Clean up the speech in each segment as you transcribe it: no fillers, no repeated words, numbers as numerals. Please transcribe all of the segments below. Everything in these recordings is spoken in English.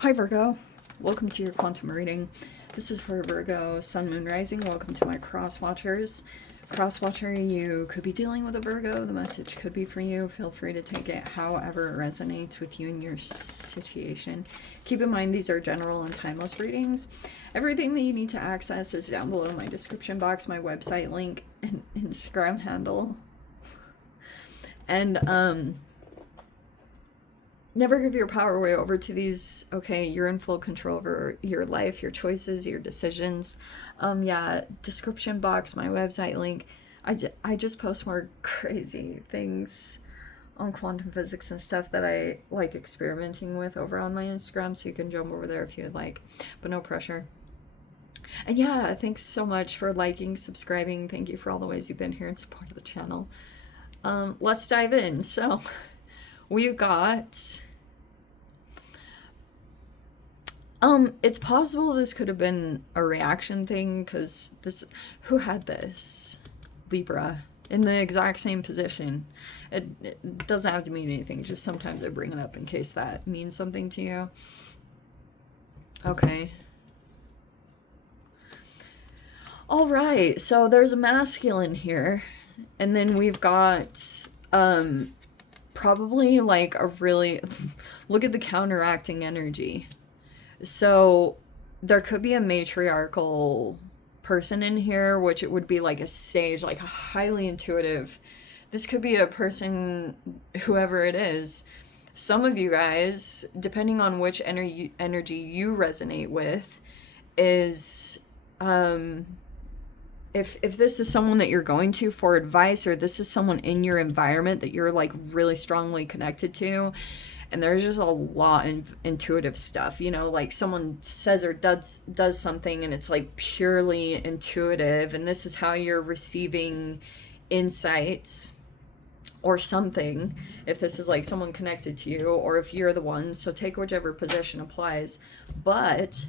Hi Virgo, welcome to your quantum reading. This is for Virgo, Sun, Moon, Rising. Welcome to my cross watchers. Cross watcher, you could be dealing with a Virgo. The message could be for you. Feel free to take it however it resonates with you and your situation. Keep in mind these are general and timeless readings. Everything that you need to access is down below in my description box, my website link, and Instagram handle. And never give your power away over to these. Okay, you're in full control over your life, your choices, your decisions. Yeah, description box, my website link. I just post more crazy things on quantum physics and stuff that I like experimenting with over on my Instagram, so you can jump over there if you'd like, but no pressure. And yeah, thanks so much for liking, subscribing. Thank you for all the ways you've been here in support of the channel. Let's dive in. So we've got, it's possible this could have been a reaction thing, because this, who had this? Libra, in the exact same position. It doesn't have to mean anything, just sometimes I bring it up in case that means something to you. Okay. All right, so there's a masculine here, and then we've got, probably like a really, look at the counteracting energy. So there could be a matriarchal person in here, which it would be like a sage, like a highly intuitive. This could be a person, whoever it is. Some of you guys, depending on which energy you resonate with, is, if this is someone that you're going to for advice, or this is someone in your environment that you're like really strongly connected to, and there's just a lot of intuitive stuff, you know, like someone says or does something and it's like purely intuitive, and this is how you're receiving insights or something, if this is like someone connected to you, or if you're the one, so take whichever position applies. But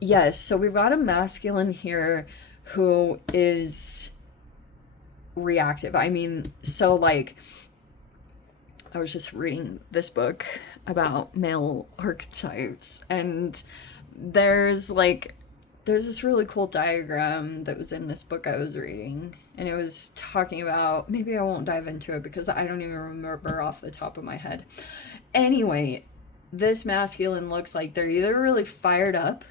yes, so we've got a masculine here who is reactive. I mean, so like, I was just reading this book about male archetypes, and there's this really cool diagram that was in this book I was reading, and it was talking about, maybe I won't dive into it because I don't even remember off the top of my head. Anyway, this masculine looks like they're either really fired up,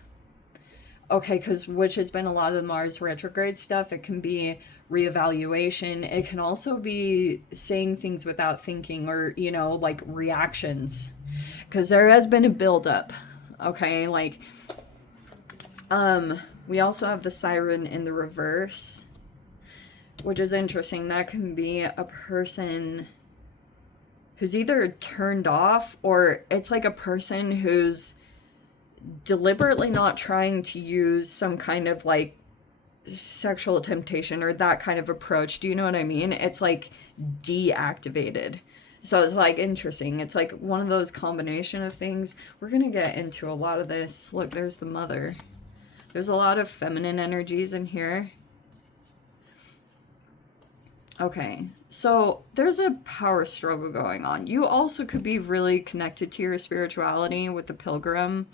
okay, because which has been a lot of the Mars retrograde stuff. It can be reevaluation. It can also be saying things without thinking, or, you know, like reactions, because there has been a buildup. Okay, like, we also have the siren in the reverse, which is interesting. That can be a person who's either turned off, or it's like a person who's deliberately not trying to use some kind of like sexual temptation or that kind of approach. Do you know what I mean? It's like deactivated. So it's like interesting. It's like one of those combination of things. We're gonna get into a lot of this. Look, there's the mother. There's a lot of feminine energies in here. Okay, so there's a power struggle going on. You also could be really connected to your spirituality with the pilgrim.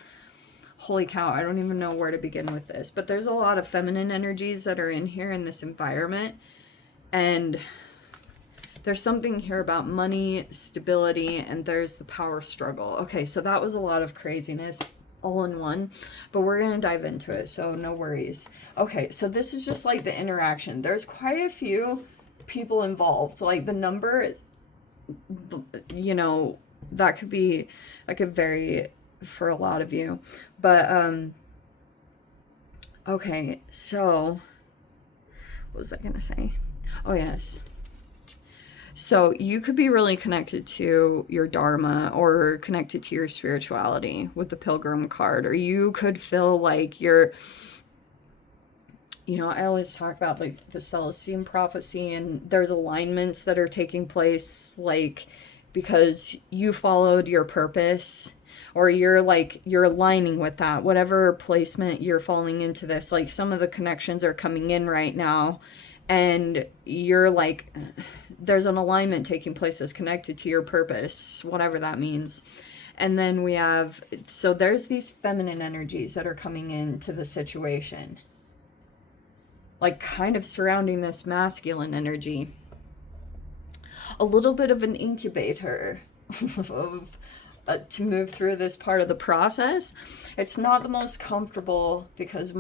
Holy cow, I don't even know where to begin with this, but there's a lot of feminine energies that are in here in this environment, and there's something here about money, stability, and there's the power struggle. Okay, so that was a lot of craziness all in one, but we're gonna dive into it, so no worries. Okay, so this is just like the interaction. There's quite a few people involved, like the number is, you know, that could vary for a lot of you, but okay, so what was I gonna say? Oh yes, so you could be really connected to your dharma or connected to your spirituality with the pilgrim card, or you could feel like you're, you know, I always talk about like the Celestine prophecy, and there's alignments that are taking place, like because you followed your purpose, or you're aligning with that, whatever placement you're falling into this. Like some of the connections are coming in right now, and you're like, there's an alignment taking place that's connected to your purpose, whatever that means. And then we have, so there's these feminine energies that are coming into the situation, like kind of surrounding this masculine energy. A little bit of an incubator of to move through this part of the process. It's not the most comfortable because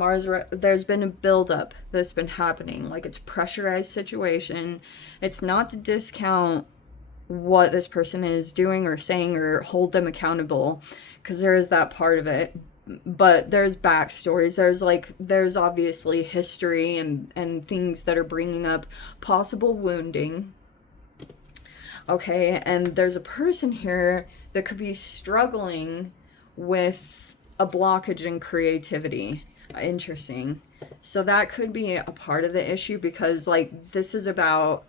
there's been a buildup that's been happening. Like, it's a pressurized situation. It's not to discount what this person is doing or saying or hold them accountable, because there is that part of it. But there's backstories. There's obviously history and things that are bringing up possible wounding. Okay, and there's a person here that could be struggling with a blockage in creativity. Interesting. So that could be a part of the issue, because like this is about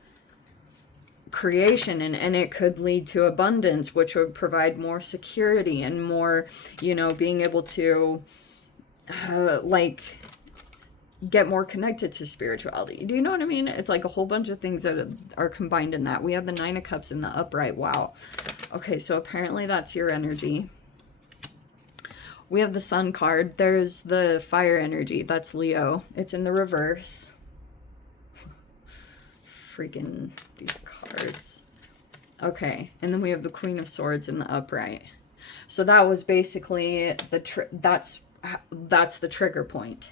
creation, and it could lead to abundance, which would provide more security and more, being able to like get more connected to spirituality. Do you know what I mean? It's like a whole bunch of things that are combined in that. We have the Nine of Cups in the upright. Wow. Okay, so apparently that's your energy. We have the Sun card. There's the fire energy. That's Leo. It's in the reverse. Freaking these cards. Okay, and then we have the Queen of Swords in the upright. So that was basically that's the trigger point.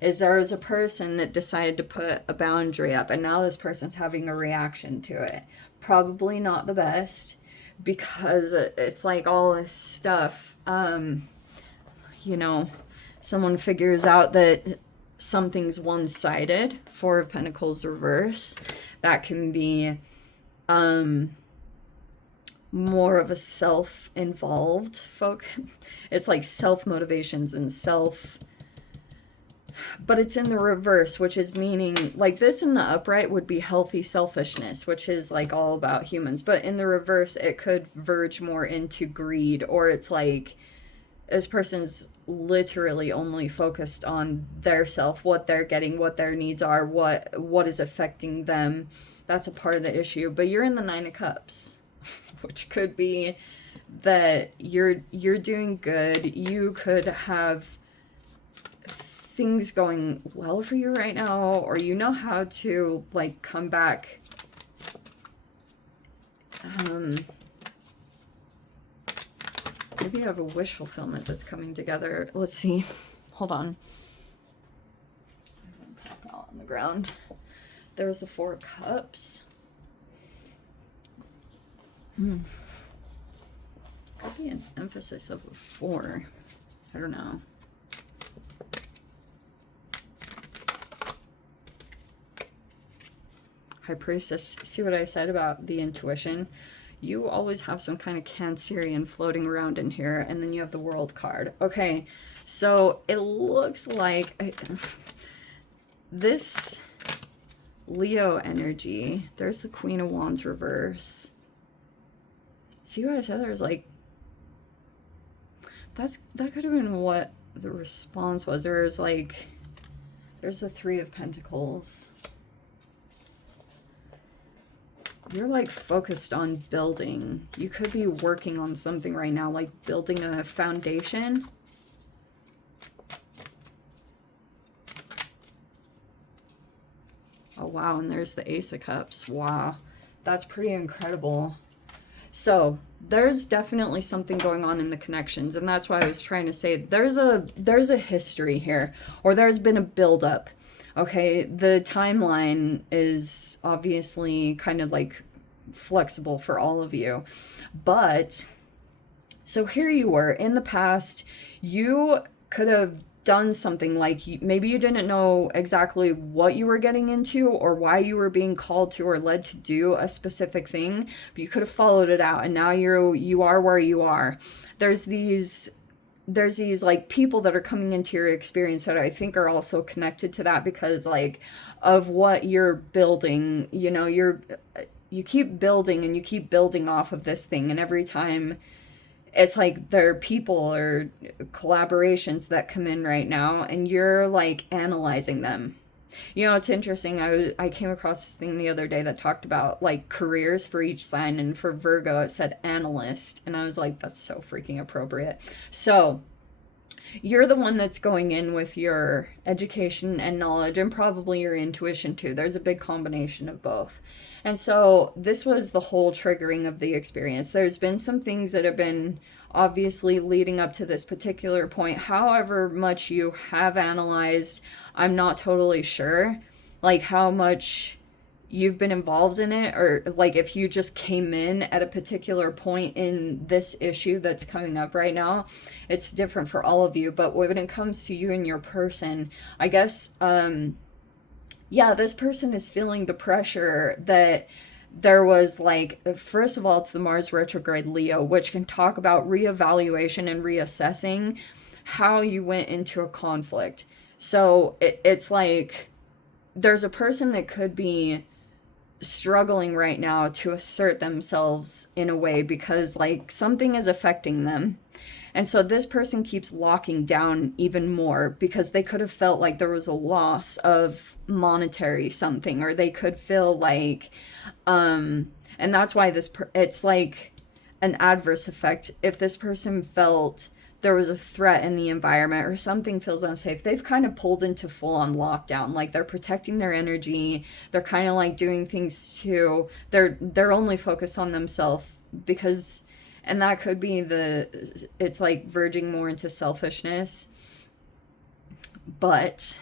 Is there was a person that decided to put a boundary up, and now this person's having a reaction to it. Probably not the best, because it's like all this stuff, someone figures out that something's one-sided. Four of Pentacles reverse. That can be more of a self-involved folk. It's like self-motivations and but it's in the reverse, which is meaning like this in the upright would be healthy selfishness, which is like all about humans. But in the reverse, it could verge more into greed, or it's like this person's literally only focused on their self, what they're getting, what their needs are, what is affecting them. That's a part of the issue. But you're in the Nine of Cups, which could be that you're doing good. You could have things going well for you right now, or you know how to like come back. Maybe you have a wish fulfillment that's coming together. Let's see. Hold on. I'm gonna pop out on the ground. There's the Four of Cups. Could be an emphasis of a 4. I don't know. High Priestess. See what I said about the intuition? You always have some kind of Cancerian floating around in here, and then you have the World card. Okay, so it looks like this Leo energy. There's the Queen of Wands reverse. See what I said? There's like that could have been what the response was. There's the Three of Pentacles. You're like focused on building. You could be working on something right now, like building a foundation. Oh wow, and there's the Ace of Cups. Wow, that's pretty incredible. So there's definitely something going on in the connections, and that's why I was trying to say there's a history here, or there's been a buildup. Okay, the timeline is obviously kind of like flexible for all of you. But, so here you were. In the past, you could have done something like, maybe you didn't know exactly what you were getting into or why you were being called to or led to do a specific thing, but you could have followed it out, and now you are where you are. There's these like people that are coming into your experience that I think are also connected to that, because like of what you're building, you keep building and you keep building off of this thing, and every time it's like there are people or collaborations that come in right now, and you're like analyzing them. You know, it's interesting. I came across this thing the other day that talked about like careers for each sign, and for Virgo it said analyst, and I was like, that's so freaking appropriate. So you're the one that's going in with your education and knowledge and probably your intuition too. There's a big combination of both. And so this was the whole triggering of the experience. There's been some things that have been obviously leading up to this particular point. However much you have analyzed, I'm not totally sure like how much you've been involved in it, or like if you just came in at a particular point in this issue that's coming up right now. It's different for all of you, but when it comes to you and your person, I guess yeah, this person is feeling the pressure that there was, like, first of all, it's the Mars retrograde Leo, which can talk about reevaluation and reassessing how you went into a conflict. So it's like there's a person that could be struggling right now to assert themselves in a way because like something is affecting them. And so this person keeps locking down even more because they could have felt like there was a loss of monetary something, or they could feel like and that's why it's like an adverse effect. If this person felt there was a threat in the environment or something feels unsafe, they've kind of pulled into full on lockdown. Like they're protecting their energy. They're kind of like doing things too. They're only focused on themselves because, and that could be it's like verging more into selfishness, but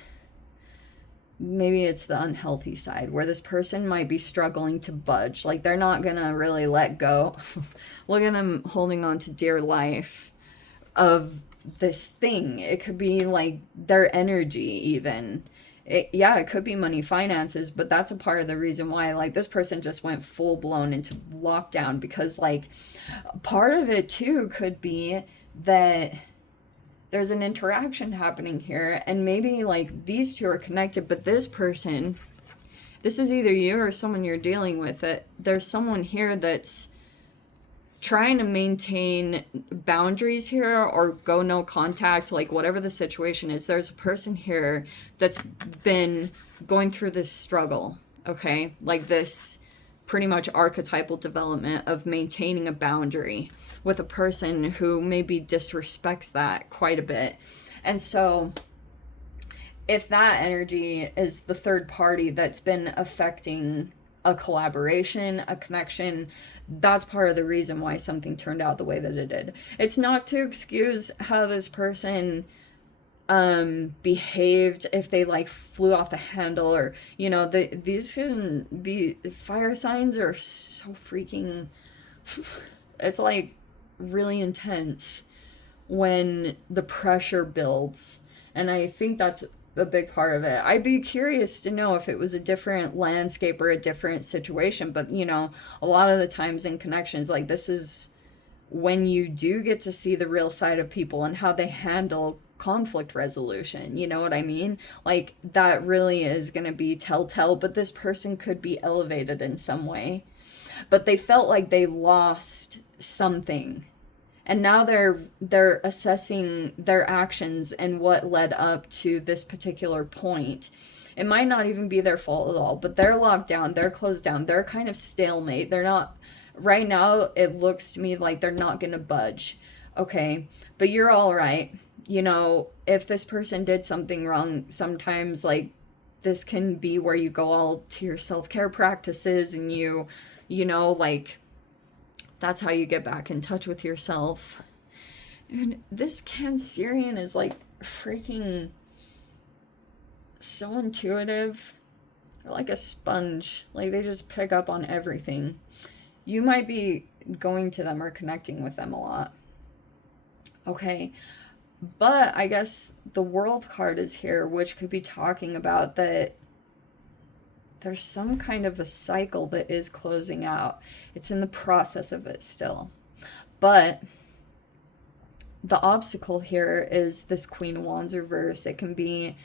maybe it's the unhealthy side where this person might be struggling to budge. Like they're not gonna really let go. Look at them holding on to dear life of this thing. It could be like their energy even. It could be money, finances, but that's a part of the reason why like this person just went full blown into lockdown, because like part of it too could be that there's an interaction happening here, and maybe like these two are connected, but this person, this is either you or someone you're dealing with. It there's someone here that's trying to maintain boundaries here or go no contact, like whatever the situation is. There's a person here that's been going through this struggle, okay? Like this pretty much archetypal development of maintaining a boundary with a person who maybe disrespects that quite a bit. And so if that energy is the third party that's been affecting a collaboration, a connection, that's part of the reason why something turned out the way that it did. It's not to excuse how this person behaved if they like flew off the handle, or you know, these can be, fire signs are so freaking it's like really intense when the pressure builds, and I think that's a big part of it. I'd be curious to know if it was a different landscape or a different situation, but you know, a lot of the times in connections like this is when you do get to see the real side of people and how they handle conflict resolution. You know what I mean? Like that really is going to be telltale, but this person could be elevated in some way, but they felt like they lost something, and now they're assessing their actions and what led up to this particular point. It might not even be their fault at all, but they're locked down, they're closed down, they're kind of stalemate. They're not, right now it looks to me like they're not gonna budge. Okay, but you're all right. You know, if this person did something wrong, sometimes like this can be where you go all to your self-care practices, and you know, like that's how you get back in touch with yourself. And this Cancerian is like freaking so intuitive. They're like a sponge. Like they just pick up on everything. You might be going to them or connecting with them a lot. Okay. But I guess the World card is here, which could be talking about that there's some kind of a cycle that is closing out. It's in the process of it still. But the obstacle here is this Queen of Wands reverse. It can be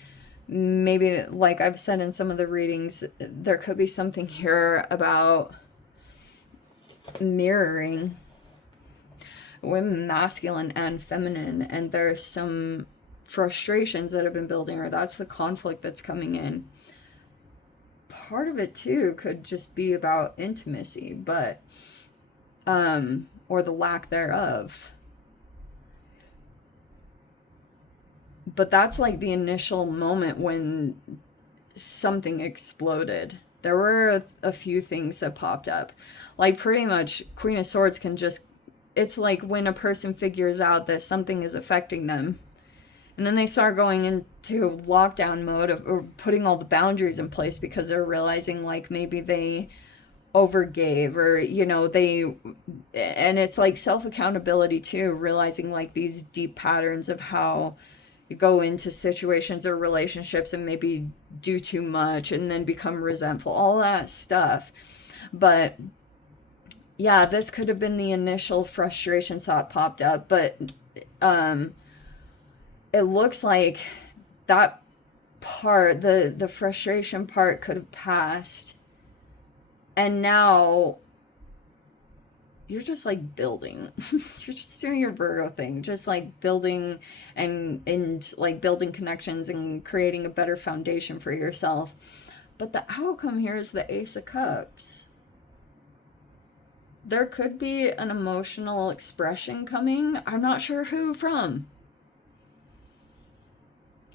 maybe, like I've said in some of the readings, there could be something here about mirroring women, masculine and feminine, and there's some frustrations that have been building, or that's the conflict that's coming in. Part of it too could just be about intimacy, but or the lack thereof. But that's like the initial moment when something exploded. There were a few things that popped up. Like pretty much Queen of Swords can just, it's like when a person figures out that something is affecting them, and then they start going into lockdown mode or putting all the boundaries in place because they're realizing like maybe they overgave, or and it's like self-accountability too, realizing like these deep patterns of how you go into situations or relationships and maybe do too much and then become resentful, all that stuff. But yeah, this could have been the initial frustrations that popped up, but it looks like that part, the frustration part, could have passed, and now you're just like building. You're just doing your Virgo thing, just like building and like building connections and creating a better foundation for yourself. But the outcome here is the Ace of Cups. There could be an emotional expression coming. I'm not sure who from.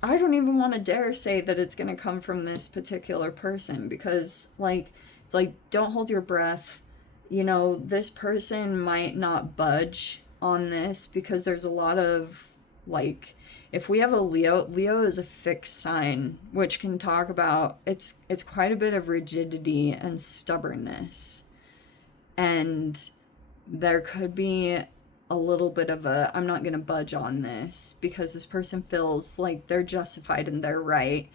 I don't even want to dare say that it's going to come from this particular person, because like it's like, don't hold your breath. This person might not budge on this because there's a lot of like, if we have a Leo is a fixed sign, which can talk about, it's quite a bit of rigidity and stubbornness. And there could be a little bit of a, I'm not going to budge on this, because this person feels like they're justified and they're right.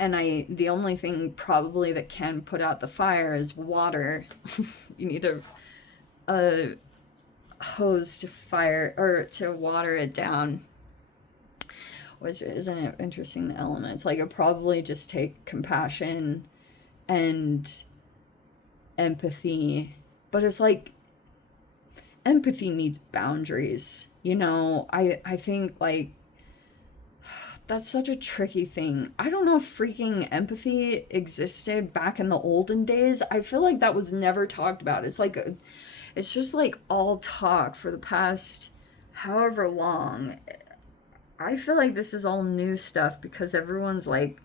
And the only thing probably that can put out the fire is water. You need a hose to fire, or to water it down. Which, isn't it interesting, the elements? Like, it probably just take compassion and empathy. But it's like, empathy needs boundaries. I think like, that's such a tricky thing. I don't know if freaking empathy existed back in the olden days. I feel like that was never talked about. It's like, it's just like all talk for the past however long. I feel like this is all new stuff because everyone's like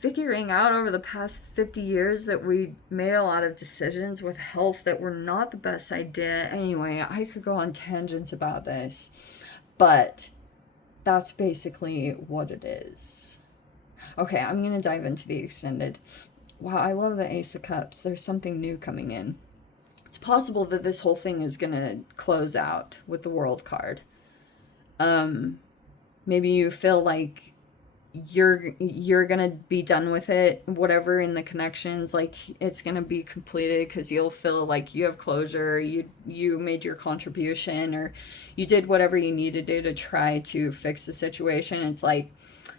figuring out over the past 50 years that we made a lot of decisions with health that were not the best idea. Anyway, I could go on tangents about this, but that's basically what it is. Okay, I'm going to dive into the extended. Wow, I love the Ace of Cups. There's something new coming in. It's possible that this whole thing is going to close out with the World card. Maybe you feel like you're gonna be done with it, whatever, in the connections, like it's gonna be completed because you'll feel like you have closure, you made your contribution, or you did whatever you needed to do to try to fix the situation. It's like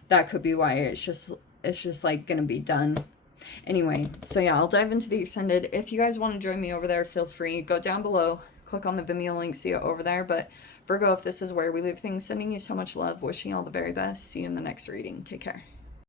that could be why it's just like gonna be done. Anyway, so yeah, I'll dive into the extended. If you guys want to join me over there, feel free, go down below, click on the Vimeo link, see it over there. But Virgo, if this is where we leave things, sending you so much love, wishing you all the very best. See you in the next reading. Take care.